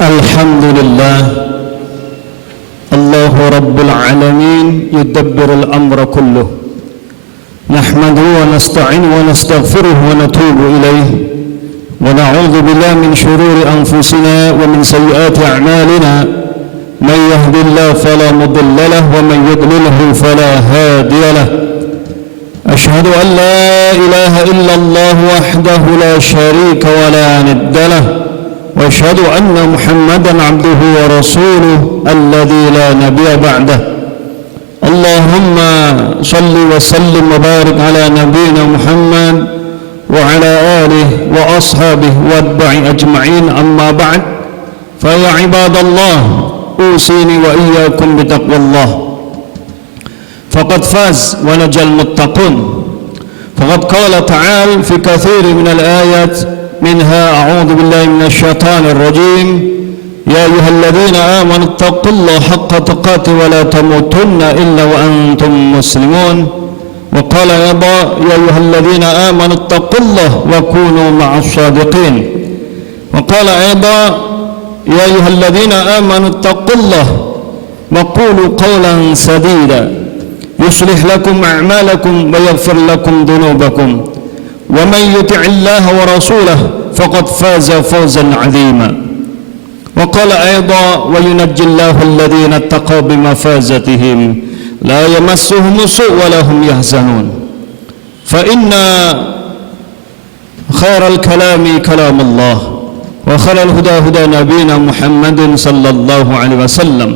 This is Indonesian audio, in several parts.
الحمد لله الله رب العالمين يدبر الأمر كله نحمده ونستعينه ونستغفره ونتوب إليه ونعوذ بالله من شرور أنفسنا ومن سيئات أعمالنا من يهد الله فلا مضل له ومن يضلله فلا هادي له أشهد أن لا إله إلا الله وحده لا شريك ولا ند له وأشهد أن محمدا عبده ورسوله الذي لا نبي بعده اللهم صل وسلم وبارك على نبينا محمد وعلى آله وأصحابه واتباعه أجمعين أما بعد فيا عباد الله أوصيني وإياكم بتقوى الله فقد فاز ونجى المتقون فقد قال تعالى في كثير من الآيات منها أعوذ بالله من الشيطان الرجيم يا أيها الذين آمنوا اتقوا الله حق تقاته ولا تموتن إلا وأنتم مسلمون وقال أيضا يا أيها الذين آمنوا اتقوا الله وكونوا مع الصادقين وقال أيضا يا أيها الذين آمنوا اتقوا الله وقولوا قولا سديدا يصلح لكم أعمالكم ويغفر لكم ذنوبكم ومن يطع الله ورسوله فقد فاز فوزا عظيما وقال أيضا وينجي الله الذين اتقوا بمفازتهم لا يمسهم السوء ولا هم يحزنون فإن خير الكلام كلام الله وخير الهدى هدى نبينا محمد صلى الله عليه وسلم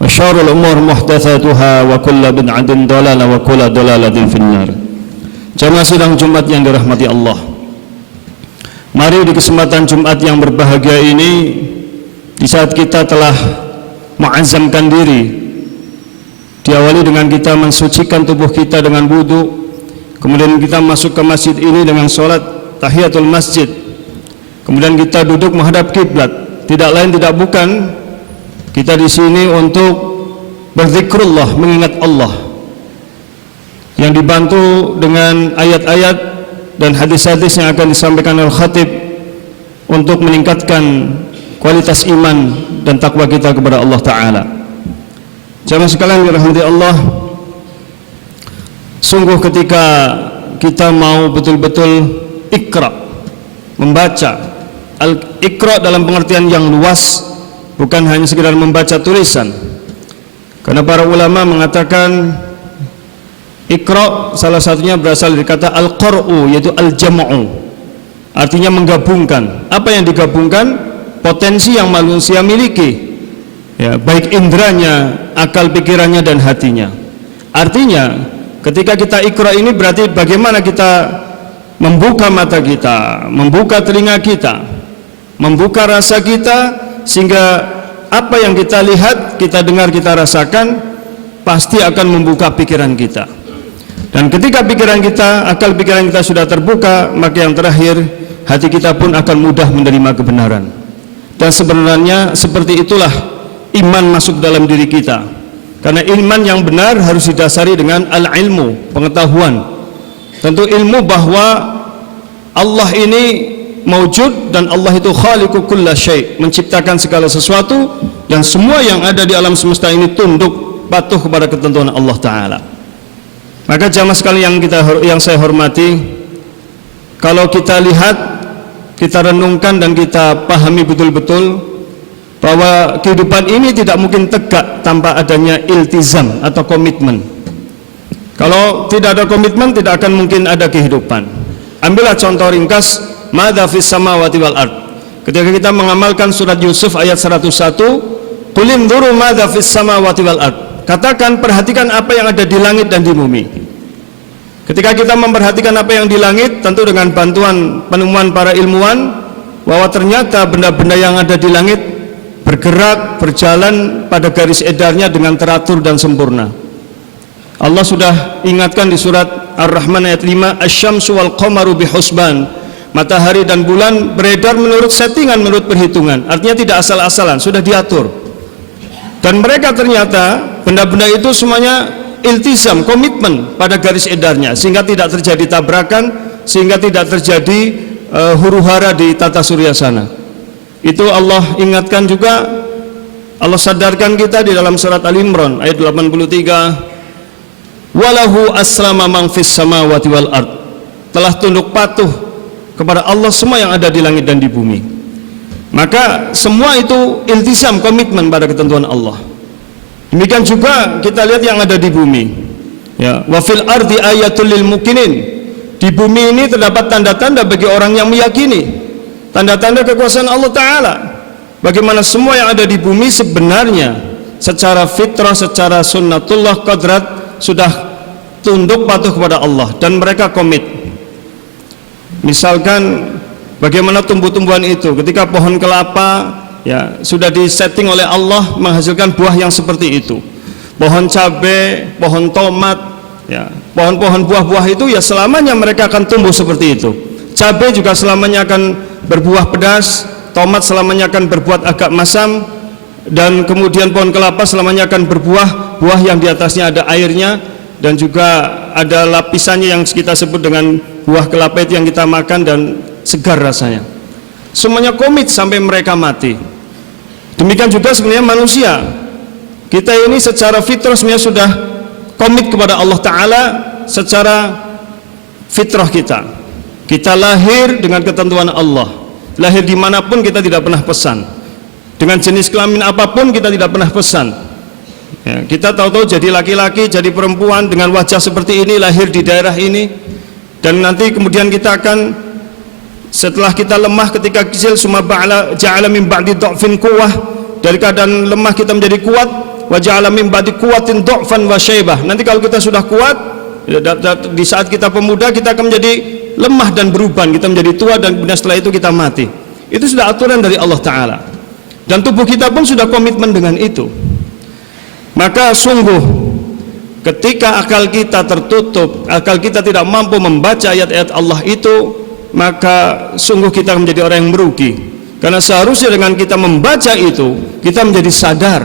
وشر الأمور محدثاتها وكل بدعة ضلالة وكل ضلالة في النار. Jamaah sidang Jumat yang dirahmati Allah, mari di kesempatan Jumat yang berbahagia ini, di saat kita telah mengazamkan diri, diawali dengan kita mensucikan tubuh kita dengan wudu, kemudian kita masuk ke masjid ini dengan sholat tahiyatul masjid, kemudian kita duduk menghadap kiblat. Tidak lain tidak bukan kita di sini untuk berzikrullah, mengingat Allah, yang dibantu dengan ayat-ayat dan hadis-hadis yang akan disampaikan oleh khatib untuk meningkatkan kualitas iman dan takwa kita kepada Allah Ta'ala. Jamaah sekalian dirahmati Allah, sungguh ketika kita mau betul-betul ikra, membaca al-ikra dalam pengertian yang luas, bukan hanya sekedar membaca tulisan, karena para ulama mengatakan ikra salah satunya berasal dari kata al-qar'u, yaitu al-jam'u, artinya menggabungkan. Apa yang digabungkan? Potensi yang manusia miliki, ya, baik indranya, akal pikirannya dan hatinya. Artinya ketika kita ikra ini berarti bagaimana kita membuka mata kita, membuka telinga kita, membuka rasa kita, sehingga apa yang kita lihat, kita dengar, kita rasakan pasti akan membuka pikiran kita. Dan ketika pikiran kita, akal pikiran kita sudah terbuka, maka yang terakhir hati kita pun akan mudah menerima kebenaran. Dan sebenarnya seperti itulah iman masuk dalam diri kita. Karena iman yang benar harus didasari dengan al-ilmu, pengetahuan. Tentu ilmu bahwa Allah ini maujud dan Allah itu khaliqu kulla syai', menciptakan segala sesuatu, dan semua yang ada di alam semesta ini tunduk patuh kepada ketentuan Allah Ta'ala. Maka jamaah sekalian yang saya hormati, kalau kita lihat, kita renungkan dan kita pahami betul-betul bahwa kehidupan ini tidak mungkin tegak tanpa adanya iltizam atau komitmen. Kalau tidak ada komitmen, tidak akan mungkin ada kehidupan. Ambillah contoh ringkas, madza fis samawati wal ard. Ketika kita mengamalkan surat Yusuf ayat 101, qul inzuru madza fis samawati wal ard. Katakan, perhatikan apa yang ada di langit dan di bumi. Ketika kita memperhatikan apa yang di langit, tentu dengan bantuan penemuan para ilmuwan, bahwa ternyata benda-benda yang ada di langit bergerak, berjalan pada garis edarnya dengan teratur dan sempurna. Allah sudah ingatkan di surat Ar-Rahman ayat 5, asy-syamsu wal qamaru bihusban. Matahari dan bulan beredar menurut settingan, menurut perhitungan. Artinya tidak asal-asalan, sudah diatur. Dan mereka ternyata benda-benda itu semuanya iltizam, komitmen pada garis edarnya, sehingga tidak terjadi tabrakan, sehingga tidak terjadi huru-hara di tata surya sana. Itu Allah ingatkan juga, Allah sadarkan kita di dalam surat Al-Imran ayat 83, walahu aslama man fis samawati wal ard, telah tunduk patuh kepada Allah semua yang ada di langit dan di bumi. Maka semua itu iltizam, komitmen pada ketentuan Allah. Demikian juga kita lihat yang ada di bumi, ya, wa fil ardi ayatul lil mukminin, di bumi ini terdapat tanda-tanda bagi orang yang meyakini, tanda-tanda kekuasaan Allah Ta'ala. Bagaimana semua yang ada di bumi sebenarnya secara fitrah, secara sunnatullah qadrat sudah tunduk patuh kepada Allah dan mereka komit. Misalkan bagaimana tumbuh-tumbuhan itu, ketika pohon kelapa ya sudah disetting oleh Allah menghasilkan buah yang seperti itu. Pohon cabai, pohon tomat, ya, pohon-pohon buah-buah itu ya selamanya mereka akan tumbuh seperti itu. Cabai juga selamanya akan berbuah pedas, tomat selamanya akan berbuat agak masam, dan kemudian pohon kelapa selamanya akan berbuah buah yang di atasnya ada airnya, dan juga ada lapisannya yang kita sebut dengan buah kelapa itu yang kita makan dan segar rasanya. Semuanya komit sampai mereka mati. Demikian juga sebenarnya manusia, kita ini secara fitrah sebenarnya sudah komit kepada Allah Ta'ala secara fitrah kita. Kita lahir dengan ketentuan Allah, lahir dimanapun kita tidak pernah pesan, dengan jenis kelamin apapun kita tidak pernah pesan, ya, kita tahu-tahu jadi laki-laki, jadi perempuan dengan wajah seperti ini, lahir di daerah ini, dan nanti kemudian kita akan, setelah kita lemah ketika kecil, summa ja'ala min ba'di dha'fin quwwah, dari keadaan lemah kita menjadi kuat, wa ja'ala min ba'di quwwatin dha'fan wa syaibah, nanti kalau kita sudah kuat, di saat kita pemuda kita akan menjadi lemah dan beruban, kita menjadi tua, dan kemudian setelah itu kita mati. Itu sudah aturan dari Allah Ta'ala, dan tubuh kita pun sudah komitmen dengan itu. Maka sungguh ketika akal kita tertutup, akal kita tidak mampu membaca ayat-ayat Allah itu, maka sungguh kita menjadi orang yang merugi. Karena seharusnya dengan kita membaca itu, kita menjadi sadar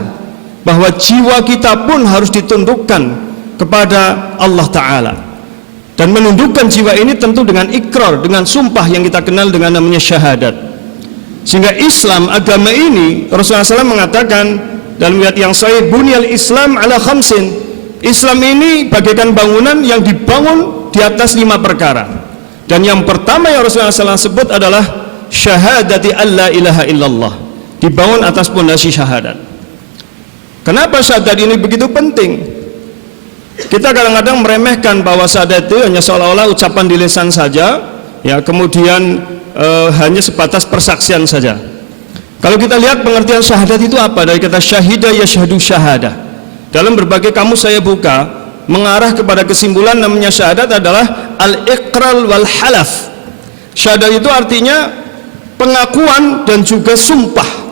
bahwa jiwa kita pun harus ditundukkan kepada Allah Ta'ala, dan menundukkan jiwa ini tentu dengan ikrar, dengan sumpah yang kita kenal dengan namanya syahadat. Sehingga Islam, agama ini, Rasulullah SAW mengatakan dalam riwayat yang sahih, bunyal Islam ala khamsin, Islam ini bagaikan bangunan yang dibangun di atas 5 perkara. Dan yang pertama yang Rasulullah SAW sebut adalah syahadati alla ilaha illallah, dibangun atas pondasi syahadat. Kenapa syahadat ini begitu penting? Kita kadang-kadang meremehkan bahwa syahadat itu hanya seolah-olah ucapan di lisan saja, ya, kemudian hanya sebatas persaksian saja. Kalau kita lihat pengertian syahadat itu apa, dari kata syahida yashhadu syahadah, dalam berbagai kamus saya buka, mengarah kepada kesimpulan namanya syahadat adalah al-iqrar wal halaf. Syahadat itu artinya pengakuan dan juga sumpah.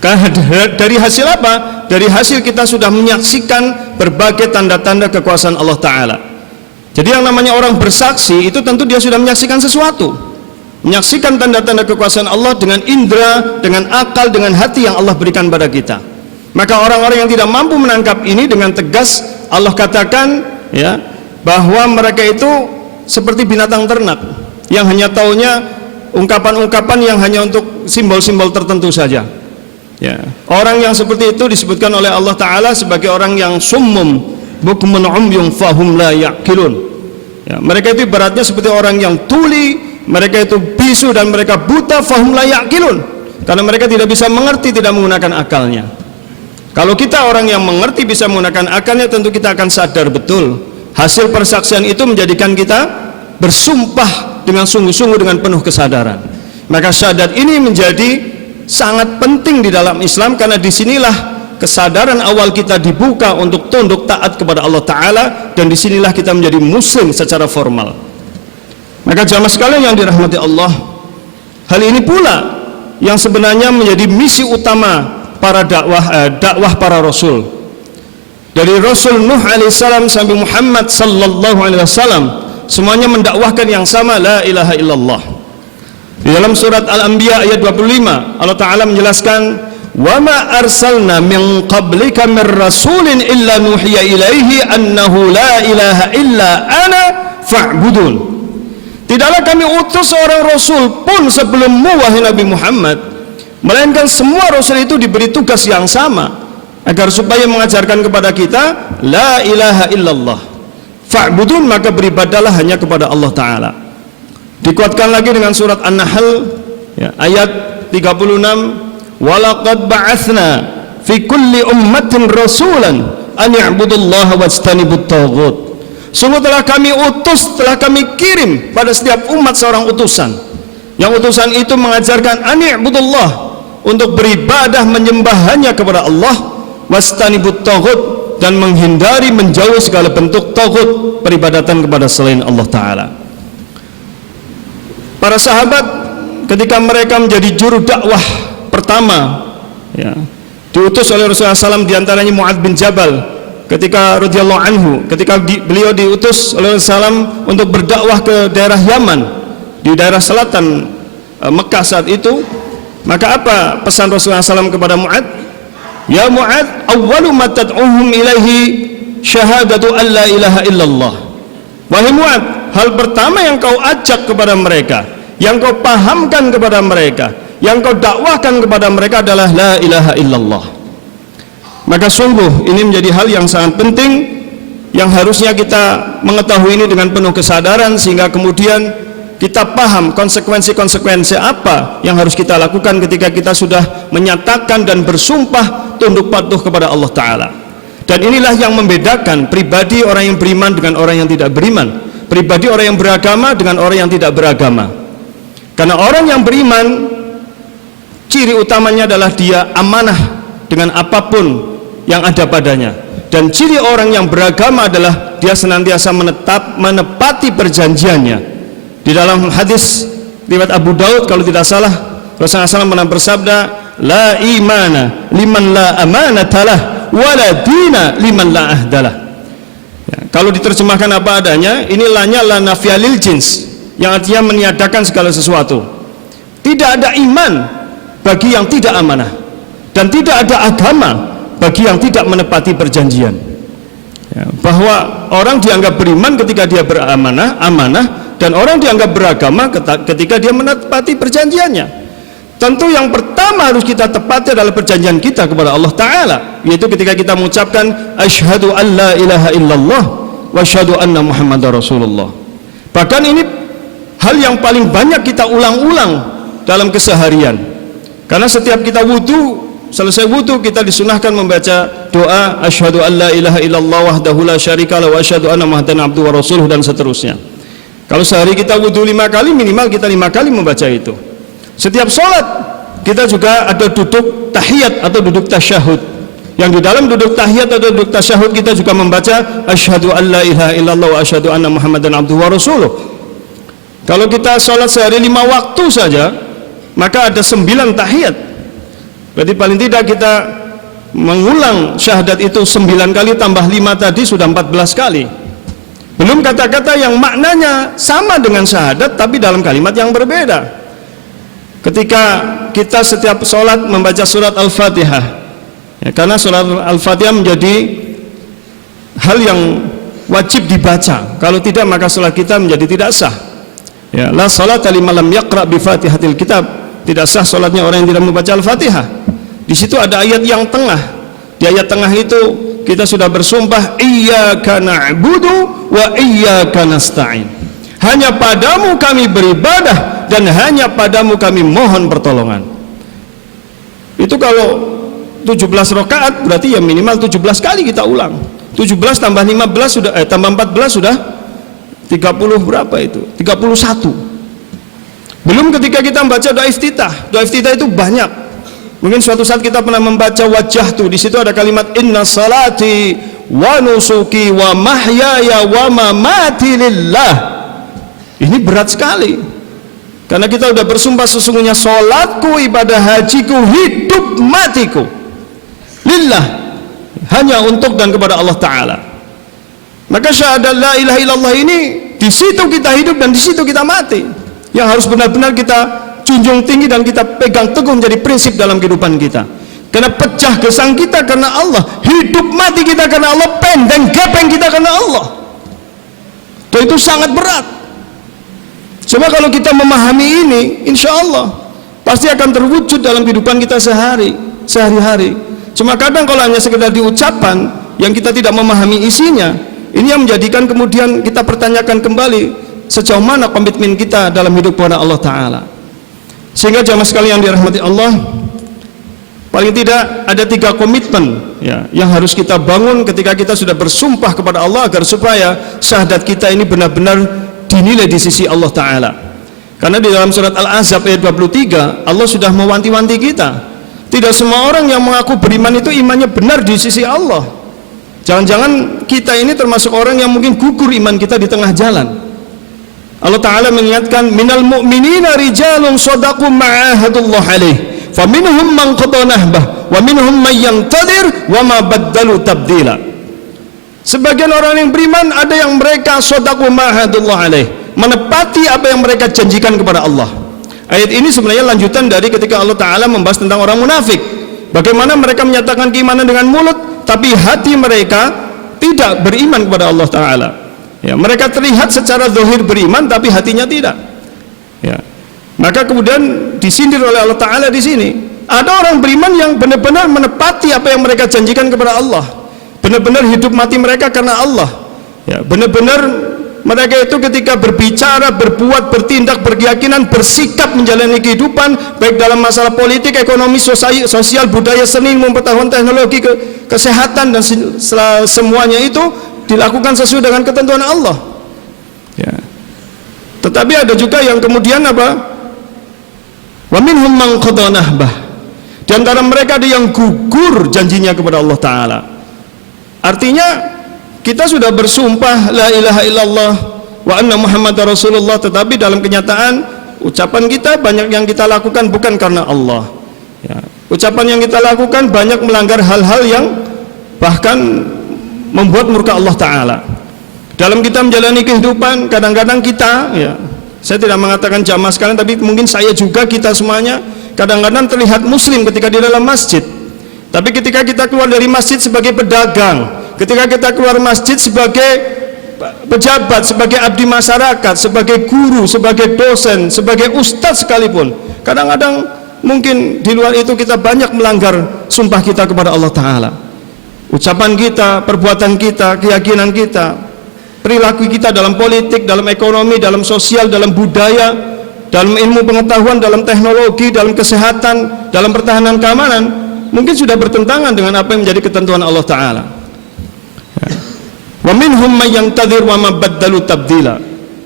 Karena dari hasil apa? Dari hasil kita sudah menyaksikan berbagai tanda-tanda kekuasaan Allah Ta'ala. Jadi yang namanya orang bersaksi itu tentu dia sudah menyaksikan sesuatu, menyaksikan tanda-tanda kekuasaan Allah dengan indera, dengan akal, dengan hati yang Allah berikan pada kita. Maka orang-orang yang tidak mampu menangkap ini, dengan tegas Allah katakan, ya, bahwa mereka itu seperti binatang ternak yang hanya taunya ungkapan-ungkapan yang hanya untuk simbol-simbol tertentu saja. Ya, orang yang seperti itu disebutkan oleh Allah Ta'ala sebagai orang yang summum bukmun umyun fahum la ya'qilun. Ya, mereka itu ibaratnya seperti orang yang tuli, mereka itu bisu dan mereka buta, fahum la ya'qilun, karena mereka tidak bisa mengerti, tidak menggunakan akalnya. Kalau kita orang yang mengerti, bisa menggunakan akalnya, tentu kita akan sadar betul hasil persaksian itu menjadikan kita bersumpah dengan sungguh-sungguh, dengan penuh kesadaran. Maka syahadat ini menjadi sangat penting di dalam Islam, karena disinilah kesadaran awal kita dibuka untuk tunduk taat kepada Allah Ta'ala, dan disinilah kita menjadi muslim secara formal. Maka jamaah sekalian yang dirahmati Allah, hal ini pula yang sebenarnya menjadi misi utama para dakwah para rasul, dari Rasul Nuh alaihissalam sampai Muhammad sallallahu alaihi wasallam, semuanya mendakwahkan yang sama, la ilaha illallah. Di dalam surat Al-Anbiya ayat 25 Allah Ta'ala menjelaskan, wa ma arsalna min qablika min rasulin illa nuhiya ilaihi annahu la ilaha illa ana fa'budun. Tidaklah kami utus seorang rasul pun sebelummu wahai Nabi Muhammad, melainkan semua rasul itu diberi tugas yang sama, agar supaya mengajarkan kepada kita la ilaha illallah fa'budun, maka beribadahlah hanya kepada Allah Ta'ala. Dikuatkan lagi dengan surat An-Nahl ya, ayat 36, walaqad ba'athna fi kulli ummatin rasulan an ya'budullaha wajtanibut taghut. Sungguh telah kami utus, telah kami kirim pada setiap umat seorang utusan, yang utusan itu mengajarkan an ya'budullah, untuk beribadah menyembah hanya kepada Allah, wastanibut taghut, dan menghindari menjauh segala bentuk taghut, peribadatan kepada selain Allah Ta'ala. Para sahabat ketika mereka menjadi juru dakwah pertama ya, diutus oleh Rasulullah SAW, diantaranya Mu'adz bin Jabal ketika radhiyallahu anhu, ketika beliau diutus oleh Rasulullah SAW untuk berdakwah ke daerah Yaman, di daerah selatan Mekah saat itu. Maka apa pesan Rasulullah SAW kepada Mu'adz? Ya Mu'adz, awwalu ma tad'uhum ilaihi syahadatu an la ilaha illallah. Wahai Mu'adz, hal pertama yang kau ajak kepada mereka, yang kau pahamkan kepada mereka, yang kau dakwahkan kepada mereka adalah la ilaha illallah. Maka sungguh ini menjadi hal yang sangat penting, yang harusnya kita mengetahui ini dengan penuh kesadaran, sehingga kemudian kita paham konsekuensi-konsekuensi apa yang harus kita lakukan ketika kita sudah menyatakan dan bersumpah tunduk patuh kepada Allah Ta'ala. Dan inilah yang membedakan pribadi orang yang beriman dengan orang yang tidak beriman, pribadi orang yang beragama dengan orang yang tidak beragama. Karena orang yang beriman, ciri utamanya adalah dia amanah dengan apapun yang ada padanya. Dan ciri orang yang beragama adalah dia senantiasa menepati perjanjiannya. Di dalam hadis riwayat Abu Daud kalau tidak salah, Rasulullah SAW pernah bersabda, la imana liman la amanatalah wala dina liman la ahdalah. Ya, kalau diterjemahkan apa adanya, ini lanya la nafiyalil jins, yang artinya meniadakan segala sesuatu. Tidak ada iman bagi yang tidak amanah, dan tidak ada agama bagi yang tidak menepati perjanjian. Ya, bahwa orang dianggap beriman ketika dia beramanah, amanah, dan orang dianggap beragama ketika dia menepati perjanjiannya. Tentu yang pertama harus kita tepati adalah perjanjian kita kepada Allah Ta'ala, yaitu ketika kita mengucapkan asyhadu an la ilaha illallah wa asyhadu anna muhammadar rasulullah. Bahkan ini hal yang paling banyak kita ulang-ulang dalam keseharian, karena setiap kita wudu, selesai wudu kita disunahkan membaca doa asyhadu an la ilaha illallah wahdahu la syarikalah wa asyhadu anna muhammadan abduhu wa rasuluh, dan seterusnya. Kalau sehari kita wudu 5 kali, minimal kita 5 kali membaca itu. Setiap sholat kita juga ada duduk tahiyat atau duduk tasyahud, yang di dalam duduk tahiyat atau duduk tasyahud kita juga membaca asyhadu an la ilaha illallah wa asyhadu anna muhammadan abduhu wa rasuluh. Kalau kita sholat sehari 5 waktu saja, maka ada 9 tahiyat. Berarti paling tidak kita mengulang syahadat itu 9 kali tambah 5 tadi sudah 14 kali. Belum kata-kata yang maknanya sama dengan syahadat tapi dalam kalimat yang berbeda. Ketika kita setiap sholat membaca surat Al-Fatihah ya, karena surat Al-Fatihah menjadi hal yang wajib dibaca, kalau tidak maka sholat kita menjadi tidak sah ya. La sholata liman lam yaqra bi fatihatil kitab, tidak sah sholatnya orang yang tidak membaca Al-Fatihah. Di situ ada ayat yang tengah. Di ayat tengah itu kita sudah bersumpah iyyaka na'budu wa iyyaka nasta'in, hanya padamu kami beribadah dan hanya padamu kami mohon pertolongan. Itu kalau 17 rakaat berarti ya minimal 17 kali kita ulang. 17 tambah 15 sudah tambah 14 sudah 30 berapa itu? 31. Belum ketika kita membaca doa iftitah. Doa iftitah itu banyak. Mungkin suatu saat kita pernah membaca wajah tuh, di situ ada kalimat inna salati wa nusuki wa mahyaya wa mamati lillah. Ini berat sekali, karena kita sudah bersumpah sesungguhnya salatku, ibadah hajiku, hidup matiku lillah, hanya untuk dan kepada Allah Ta'ala. Maka syahadat la ilaha illallah ini, di situ kita hidup dan di situ kita mati, yang harus benar-benar kita junjung tinggi dan kita pegang teguh menjadi prinsip dalam kehidupan kita. Karena pecah gesang kita karena Allah, hidup mati kita karena Allah, pendeng gepeng kita karena Allah. Dan itu sangat berat. Cuma kalau kita memahami ini, insya Allah pasti akan terwujud dalam kehidupan kita sehari-hari. Cuma kadang kalau hanya sekedar di ucapan yang kita tidak memahami isinya, ini yang menjadikan kemudian kita pertanyakan kembali sejauh mana komitmen kita dalam hidup kepada Allah Ta'ala. Sehingga jamaah sekalian yang dirahmati Allah, paling tidak ada 3 komitmen ya, yang harus kita bangun ketika kita sudah bersumpah kepada Allah, agar supaya syahadat kita ini benar-benar dinilai di sisi Allah Ta'ala. Karena di dalam surat Al-Ahzab ayat 23, Allah sudah mewanti-wanti kita, tidak semua orang yang mengaku beriman itu imannya benar di sisi Allah. Jangan-jangan kita ini termasuk orang yang mungkin gugur iman kita di tengah jalan. Allah Ta'ala mengingatkan, minal mu'minina rijalun shadaqu ma'ahadullah alaih, faminhum man qada nahbah wa minhum man yantadir wa ma baddalu tabdila. Sebagian orang yang beriman ada yang mereka shadaqu ma'ahadullah alaih, menepati apa yang mereka janjikan kepada Allah. Ayat ini sebenarnya lanjutan dari ketika Allah Ta'ala membahas tentang orang munafik, bagaimana mereka menyatakan keimanan dengan mulut, tapi hati mereka tidak beriman kepada Allah Ta'ala. Ya, mereka terlihat secara zahir beriman, tapi hatinya tidak. Ya. Maka kemudian disindir oleh Allah Ta'ala di sini. Ada orang beriman yang benar-benar menepati apa yang mereka janjikan kepada Allah, benar-benar hidup mati mereka karena Allah. Ya, benar-benar mereka itu ketika berbicara, berbuat, bertindak, berkeyakinan, bersikap menjalani kehidupan, baik dalam masalah politik, ekonomi, sosial, budaya, seni, ilmu pengetahuan, teknologi, kesehatan, dan semuanya itu dilakukan sesuai dengan ketentuan Allah. Ya. Tetapi ada juga yang kemudian apa? Wa minhum man qada nahbah. Di antara mereka ada yang gugur janjinya kepada Allah Ta'ala. Artinya kita sudah bersumpah la ilaha illallah wa anna muhammadar rasulullah, tetapi dalam kenyataan ucapan kita banyak yang kita lakukan bukan karena Allah. Ya. Ucapan yang kita lakukan banyak melanggar hal-hal yang bahkan membuat murka Allah Ta'ala. Dalam kita menjalani kehidupan, kadang-kadang kita, ya, saya tidak mengatakan jamaah sekalian, tapi mungkin saya juga, kita semuanya kadang-kadang terlihat muslim ketika di dalam masjid, tapi ketika kita keluar dari masjid sebagai pedagang, ketika kita keluar masjid sebagai pejabat, sebagai abdi masyarakat, sebagai guru, sebagai dosen, sebagai ustadz sekalipun, kadang-kadang mungkin di luar itu kita banyak melanggar sumpah kita kepada Allah Ta'ala. Ucapan kita, perbuatan kita, keyakinan kita, perilaku kita dalam politik, dalam ekonomi, dalam sosial, dalam budaya, dalam ilmu pengetahuan, dalam teknologi, dalam kesehatan, dalam pertahanan keamanan, mungkin sudah bertentangan dengan apa yang menjadi ketentuan Allah Ta'ala. Wa minhum may yantadir wa ma baddalu tabdila.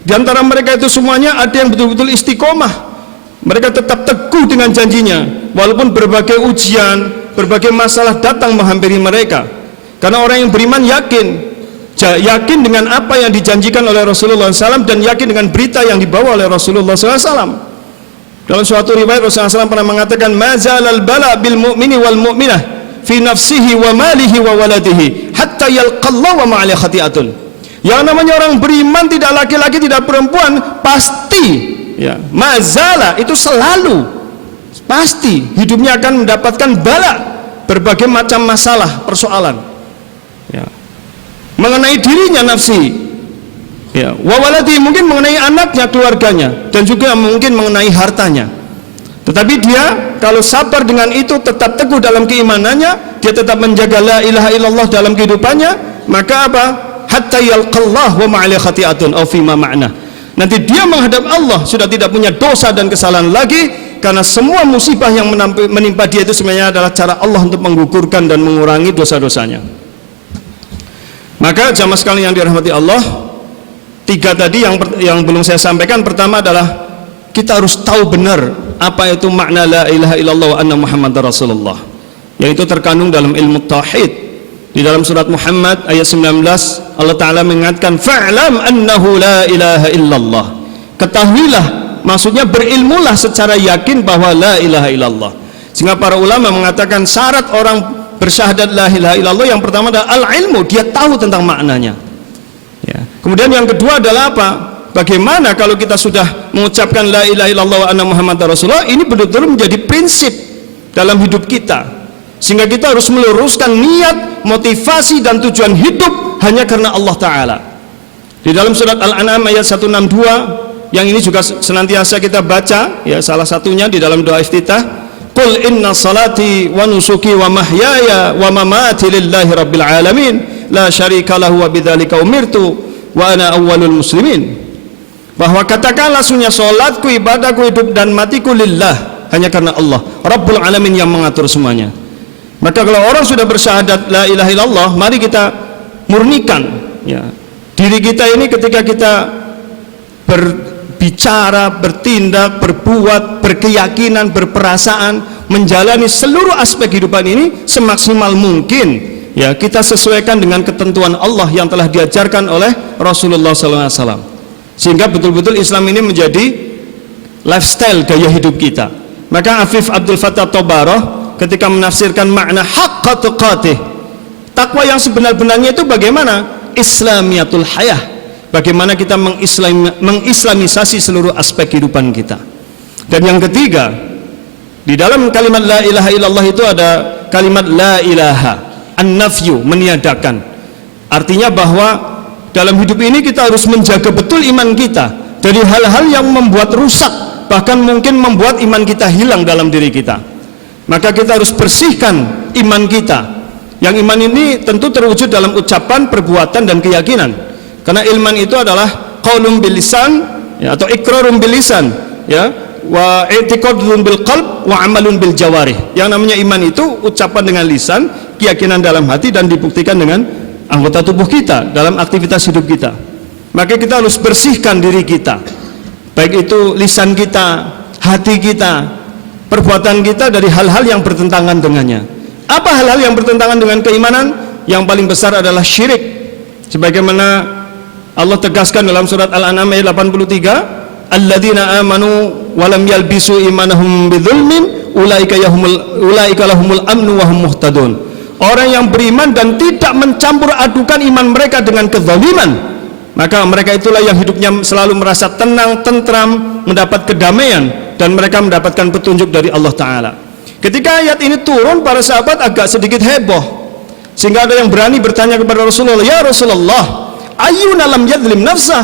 Di antara mereka itu semuanya ada yang betul-betul istiqomah. Mereka tetap teguh dengan janjinya, walaupun berbagai ujian, berbagai masalah datang menghampiri mereka. Karena orang yang beriman yakin dengan apa yang dijanjikan oleh Rasulullah SAW, dan yakin dengan berita yang dibawa oleh Rasulullah SAW. Dalam suatu riwayat Rasulullah SAW pernah mengatakan, mazalal bala bil mu'mini wal mu'minah fi nafsihi wa malihi wa waladihi hatta yalqallahu wa ma'ali khati'atun. Yang namanya orang beriman, tidak laki-laki tidak perempuan, pasti ya, mazala itu selalu pasti hidupnya akan mendapatkan bala, berbagai macam masalah, persoalan ya, mengenai dirinya nafsi ya, wa waladi, mungkin mengenai anaknya, keluarganya, dan juga mungkin mengenai hartanya. Tetapi dia kalau sabar dengan itu, tetap teguh dalam keimanannya, dia tetap menjaga la ilaha illallah dalam kehidupannya, maka apa? Hatta yalqallah wa ma'ali khati'atun aw fima ma'na. Nanti dia menghadap Allah sudah tidak punya dosa dan kesalahan lagi, karena semua musibah yang menimpa dia itu sebenarnya adalah cara Allah untuk menggugurkan dan mengurangi dosa-dosanya. Maka jamaah sekalian yang dirahmati Allah, 3 tadi yang belum saya sampaikan. Pertama adalah kita harus tahu benar apa itu makna la ilaha illallah wa anna muhammadar rasulullah, yaitu terkandung dalam ilmu tauhid. Di dalam surat Muhammad ayat 19 Allah Ta'ala mengingatkan, fa'lam annahu la ilaha illallah, ketahuilah, maksudnya berilmulah secara yakin bahwa la ilaha illallah. Sehingga para ulama mengatakan syarat orang bersyahadat la ilaha illallah yang pertama adalah al-ilmu, dia tahu tentang maknanya ya. Kemudian yang kedua adalah apa? Bagaimana kalau kita sudah mengucapkan la ilaha illallah wa anna muhammadar rasulullah, ini betul-betul menjadi prinsip dalam hidup kita, sehingga kita harus meluruskan niat, motivasi, dan tujuan hidup hanya karena Allah Ta'ala. Di dalam surat Al-An'am ayat 162 yang ini juga senantiasa kita baca, ya, salah satunya di dalam doa iftitah, Qul inna salati wa nusuki wa mahyaya wa mamati lillahi rabbil alamin la syarika lahu wa bidzalika umirtu wa ana awwalul muslimin. Bahwa katakanlah sesungguhnya salatku, ibadahku, hidup dan matiku lillah, hanya karena Allah Rabbul alamin yang mengatur semuanya. Maka kalau orang sudah bersyahadat la ilaha illallah, mari kita murnikan, ya, diri kita ini ketika kita berbicara, bertindak, berbuat, berkeyakinan, berperasaan, menjalani seluruh aspek kehidupan ini semaksimal mungkin, ya, kita sesuaikan dengan ketentuan Allah yang telah diajarkan oleh Rasulullah SAW, sehingga betul-betul Islam ini menjadi lifestyle gaya hidup kita. Maka Afif Abdul Fattah Tobaroh ketika menafsirkan makna haqqa tuqatih, takwa yang sebenar-benarnya itu bagaimana? Islamiyatul hayah, bagaimana kita mengislamisasi seluruh aspek kehidupan kita. Dan yang ketiga, di dalam kalimat la ilaha illallah itu ada kalimat la ilaha, an-nafyu, meniadakan. Artinya bahwa dalam hidup ini kita harus menjaga betul iman kita dari hal-hal yang membuat rusak, bahkan mungkin membuat iman kita hilang dalam diri kita. Maka kita harus bersihkan iman kita. Yang iman ini tentu terwujud dalam ucapan, perbuatan, dan keyakinan. Karena iman itu adalah qaulun bil lisan, ya, atau iqrarun bil lisan, ya, wa i'tiqadun bil qalb wa amalun bil jawarih. Yang namanya iman itu ucapan dengan lisan, keyakinan dalam hati, dan dibuktikan dengan anggota tubuh kita dalam aktivitas hidup kita. Maka kita harus bersihkan diri kita, baik itu lisan kita, hati kita, perbuatan kita dari hal-hal yang bertentangan dengannya. Apa hal-hal yang bertentangan dengan keimanan? Yang paling besar adalah syirik, sebagaimana Allah tegaskan dalam surat Al-An'am ayat 83, alladzina amanu walam yalbisu imanahum bidzulmin ulaika lahumul amnu wa hum muhtadun. Orang yang beriman dan tidak mencampur adukan iman mereka dengan kezaliman, maka mereka itulah yang hidupnya selalu merasa tenang, tentram, mendapat kedamaian, dan mereka mendapatkan petunjuk dari Allah Ta'ala. Ketika ayat ini turun, para sahabat agak sedikit heboh, sehingga ada yang berani bertanya kepada Rasulullah, ya Rasulullah, ayyuna lam yadzlim nafsah,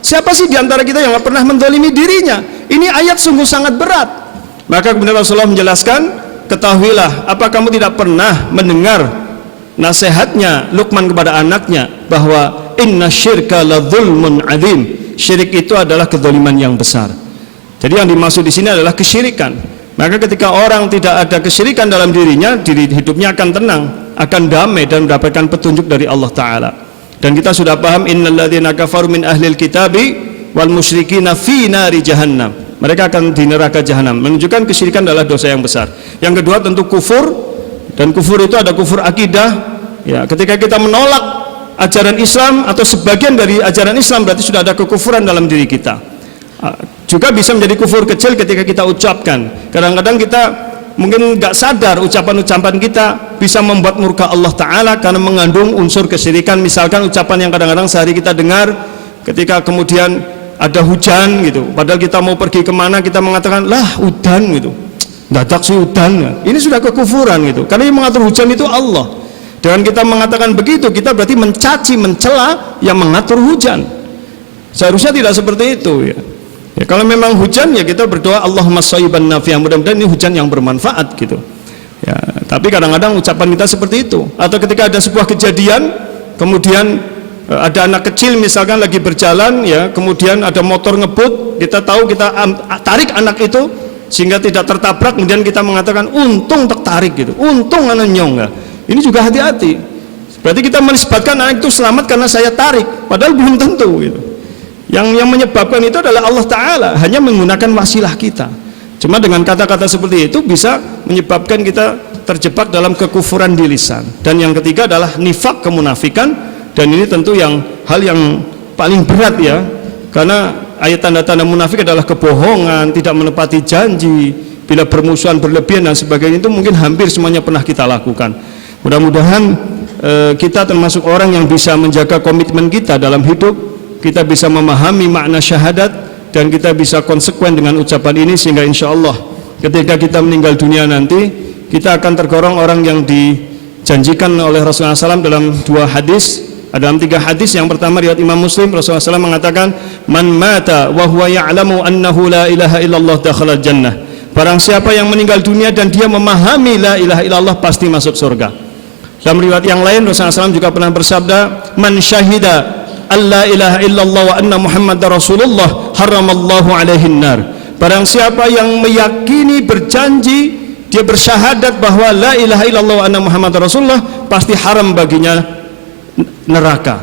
siapa sih diantara kita yang tidak pernah menzalimi dirinya? Ini ayat sungguh sangat berat. Maka kemudian Rasulullah menjelaskan, ketahuilah, apa kamu tidak pernah mendengar nasihatnya Luqman kepada anaknya, bahwa inna syirka la dzulmun adzim, syirik itu adalah kezaliman yang besar. Jadi yang dimaksud di sini adalah kesyirikan. Maka ketika orang tidak ada kesyirikan dalam dirinya, diri hidupnya akan tenang, akan damai, dan mendapatkan petunjuk dari Allah Ta'ala. Dan kita sudah paham, innalladzina kafaru min ahlil kitabi wal musyrikina fi nari jahannam, mereka akan di neraka jahanam, menunjukkan kesyirikan adalah dosa yang besar. Yang kedua tentu kufur, dan kufur itu ada kufur akidah, ya, ketika kita menolak ajaran Islam atau sebagian dari ajaran Islam, berarti sudah ada kekufuran dalam diri kita. Juga bisa menjadi kufur kecil ketika kita ucapkan. Kadang-kadang kita mungkin nggak sadar ucapan-ucapan kita bisa membuat murka Allah Ta'ala karena mengandung unsur kesyirikan. Misalkan ucapan yang kadang-kadang sehari kita dengar ketika kemudian ada hujan gitu, padahal kita mau pergi kemana, kita mengatakan lah udan gitu, dadak sih udan. Ini sudah kekufuran gitu, karena yang mengatur hujan itu Allah. Dengan kita mengatakan begitu, kita berarti mencaci, mencela yang mengatur hujan. Seharusnya tidak seperti itu, ya. Ya, kalau memang hujan, ya kita berdoa Allahumma shayyiban nafi'an, mudah-mudahan ini hujan yang bermanfaat gitu. Ya, tapi kadang-kadang ucapan kita seperti itu. Atau ketika ada sebuah kejadian, kemudian ada anak kecil misalkan lagi berjalan, ya, kemudian ada motor ngebut, kita tahu, kita tarik anak itu sehingga tidak tertabrak, kemudian kita mengatakan untung tertarik gitu, untung anak nyong. Ini juga hati-hati. Berarti kita menisbatkan anak itu selamat karena saya tarik, padahal belum tentu gitu. Yang menyebabkan itu adalah Allah Ta'ala, hanya menggunakan wasilah kita. Cuma dengan kata-kata seperti itu bisa menyebabkan kita terjebak dalam kekufuran di lisan. Dan yang ketiga adalah nifak, kemunafikan. Dan ini tentu hal yang paling berat, ya, karena ayat tanda-tanda munafik adalah kebohongan, tidak menepati janji, bila bermusuhan berlebihan dan sebagainya. Itu mungkin hampir semuanya pernah kita lakukan. Mudah-mudahan kita termasuk orang yang bisa menjaga komitmen kita dalam hidup. Kita bisa memahami makna syahadat, dan kita bisa konsekuen dengan ucapan ini, sehingga insya Allah ketika kita meninggal dunia nanti, kita akan tergolong orang yang dijanjikan oleh Rasulullah SAW dalam dua hadis, Dalam 3 hadis, yang pertama riwayat Imam Muslim, Rasulullah SAW mengatakan, "Man mata wa huwa ya'lamu annahu la ilaha illallah dakhala jannah." Barang siapa yang meninggal dunia dan dia memahami la ilaha illallah pasti masuk surga. Dalam riwayat yang lain Rasulullah SAW juga pernah bersabda, "Man syahida alla ilaha illallah wa anna muhammadar rasulullah haramallahu alaihin nar." Barang siapa yang meyakini, berjanji, dia bersyahadat bahwa la ilaha illallah wa anna muhammadar rasulullah, pasti haram baginya neraka.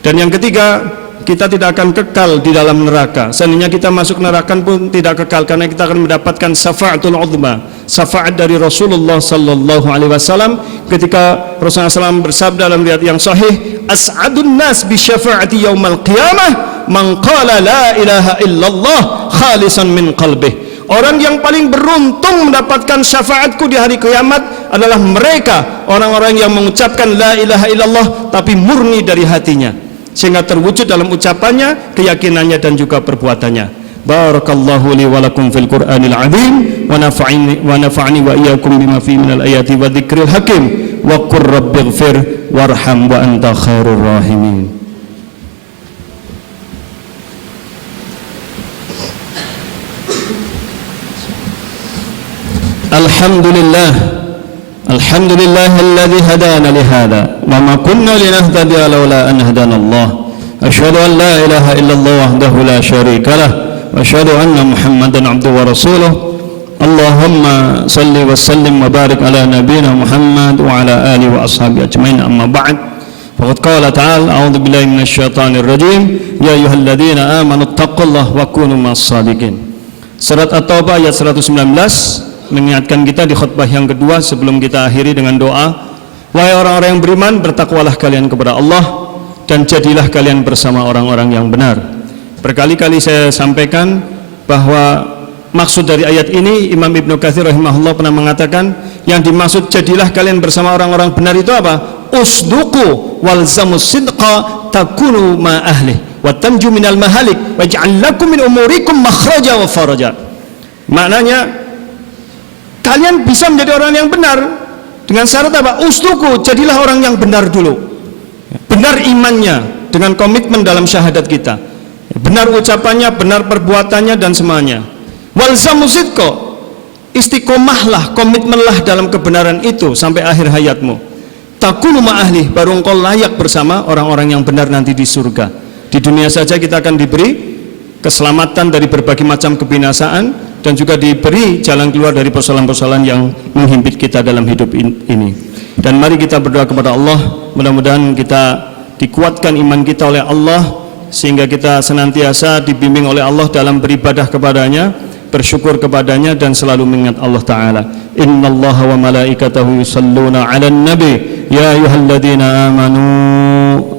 Dan yang ketiga, kita tidak akan kekal di dalam neraka. Seandainya kita masuk neraka pun tidak kekal, karena kita akan mendapatkan syafaatul uzma, syafaat dari Rasulullah sallallahu alaihi wasallam, ketika Rasulullah SAW bersabda dalam riwayat yang sahih, "As'adun nas bi syafaati yaumal qiyamah man qala la ilaha illallah khalisan min qalbih." Orang yang paling beruntung mendapatkan syafaatku di hari kiamat adalah mereka, orang-orang yang mengucapkan la ilaha illallah tapi murni dari hatinya, sehingga terwujud dalam ucapannya, keyakinannya dan juga perbuatannya. Barakallahu li wa lakum fil Qur'anil azim wa nafa'ani wa iyyakum bima fihi minal ayati wa dzikril hakim wa qur rabbighfir warham wa anta khairur rahimin. Alhamdulillah alladzi hadana li hadza wa ma kunna linahtadiya laula an hadana Allah. Asyhadu an la ilaha illallah wahdahu la syarika lah wa asyhadu anna Muhammadan abduhu wa rasuluh. Allahumma salli wa sallim wa barik ala nabiyyina Muhammad wa ala alihi wa ashabihi ajmain, amma ba'd. Faqad qala ta'ala, a'udzu billahi minasy syaithanir rajim, ya ayyuhalladzina amanu taqullaha wa kunu mas-shadiqin. Surat At-Taubah ayat 119 mengingatkan kita di khutbah yang kedua sebelum kita akhiri dengan doa, wahai orang-orang yang beriman, bertakwalah kalian kepada Allah dan jadilah kalian bersama orang-orang yang benar. Berkali-kali saya sampaikan bahwa maksud dari ayat ini, Imam Ibnu Katsir rahimahullah pernah mengatakan, yang dimaksud jadilah kalian bersama orang-orang benar itu apa? Usduqu walzamus sidqa takunu ma ahli wa tanju minal mahalik waj'al lakum min umurikum makhraja wa faraja. Maknanya, kalian bisa menjadi orang yang benar dengan syarat apa? Usduku, jadilah orang yang benar dulu, benar imannya dengan komitmen dalam syahadat kita, benar ucapannya, benar perbuatannya dan semuanya. Walzamu sidqa, istiqomahlah, komitmenlah dalam kebenaran itu sampai akhir hayatmu. Takunu ma'ahli, baru engkau layak bersama orang-orang yang benar nanti di surga. Di dunia saja kita akan diberi keselamatan dari berbagai macam kebinasaan dan juga diberi jalan keluar dari persoalan-persoalan yang menghimpit kita dalam hidup ini. Dan mari kita berdoa kepada Allah, mudah-mudahan kita dikuatkan iman kita oleh Allah, sehingga kita senantiasa dibimbing oleh Allah dalam beribadah kepadanya, bersyukur kepadanya dan selalu mengingat Allah Ta'ala. Innallaha wa malaikatahu yusalluna 'alan nabi ya ayyuhalladzina amanu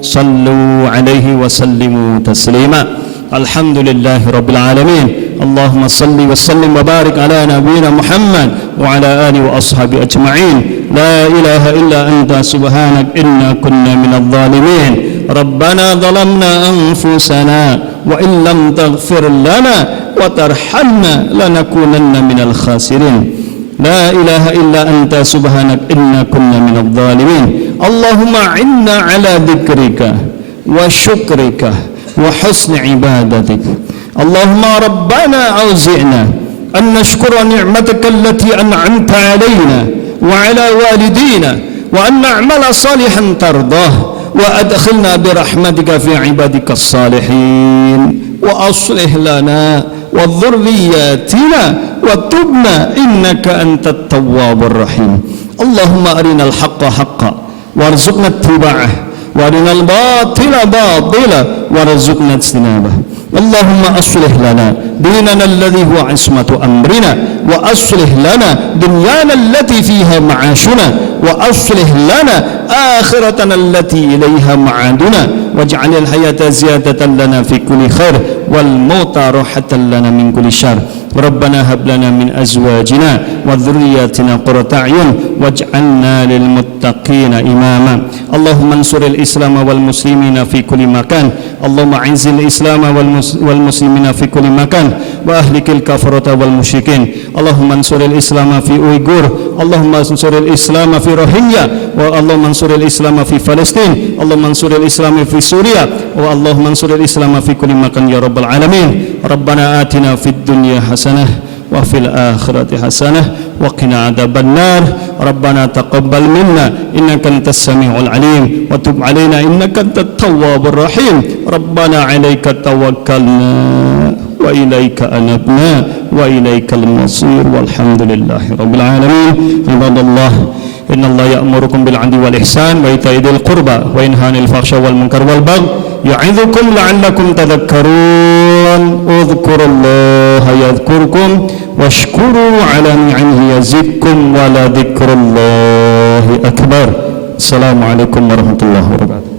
sallu 'alaihi wa sallimu taslima. Alhamdulillahi rabbil alamin. Allahumma salli wa sallim wa barik ala nabiyyina Muhammad wa ala alihi wa ashabi ajma'in. La ilaha illa anta subhanak inna kunna minadh dhalimin. Rabbana dhalamna anfusana wa in lam taghfir lana wa tarhamna lanakunanna minal khasirin. La ilaha illa anta subhanak inna kunna minadh dhalimin. Allahumma inna ala dhikrika wa syukrika wa husni ibadatik. Allahumma rabbana awzi'na an nashkura ni'mataka allati an'amta alayna wa ala walidina wa an na'mala salihan tardah wa adkhilna bi rahmatika fi ibadika as-salihin wa aslih lana wa dhurriyyatina wa tubna innaka antat tawwabur rahim. Allahumma arinal haqqa haqqan warzuqna ittiba'ah wa arinal batila batila warzuqna ijtinabah. Allahumma aslih lana dinana alladhi huwa ismatu amrina wa aslih lana dunyana allati fiha ma'ashuna wa aslih lana akhiratana allati ilayha ma'aduna waj'alil hayata ziyadatan lana fi kulli khair wal mauta rahatan lana min kulli syarr. Rabbana hab lana min azwajina wa dhurriyyatina qurrata a'yun waj'alna lil muttaqina imama. Allahumma ansuril Islam wal muslimina fi kulli makan. Allahumma a'inzil Islam wal muslimina fi kulli makan wa ahlikil kafarata wal musyrikin. Allahumma ansuril Islam fi Uyghur. Allahumma ansuril Islam fi Rohingya wa Allahumma ansuril Islam fi Palestin. Allahumma ansuril Islam fi Suriah wa Allahumma ansuril Islam fi kulli makan ya rabbal alamin. Rabbana atina fid dunya hasanah wa fil akhirati hasanah wa qina adzabannar. Rabbana taqabbal minna innaka antas samiul alim wa tub alaina innaka antat tawwabur rahim. Rabbana 'alaika tawakkalna wa ilaika anabna wa ilaikal masir walhamdulillahi rabbil alamin. Ibadallah, inna Allah ya'murukum bil 'adli wal ihsan wa ita'i dzil qurba wa yanha 'anil fahsya'i wal munkar wal baghi ya'idzukum la'allakum tadhakkarun. Udhkurullaha yadhkurkum washkuru 'ala ni'amihi yazidkum wa la dzikrullahi akbar. Assalamualaikum warahmatullahi wabarakatuh.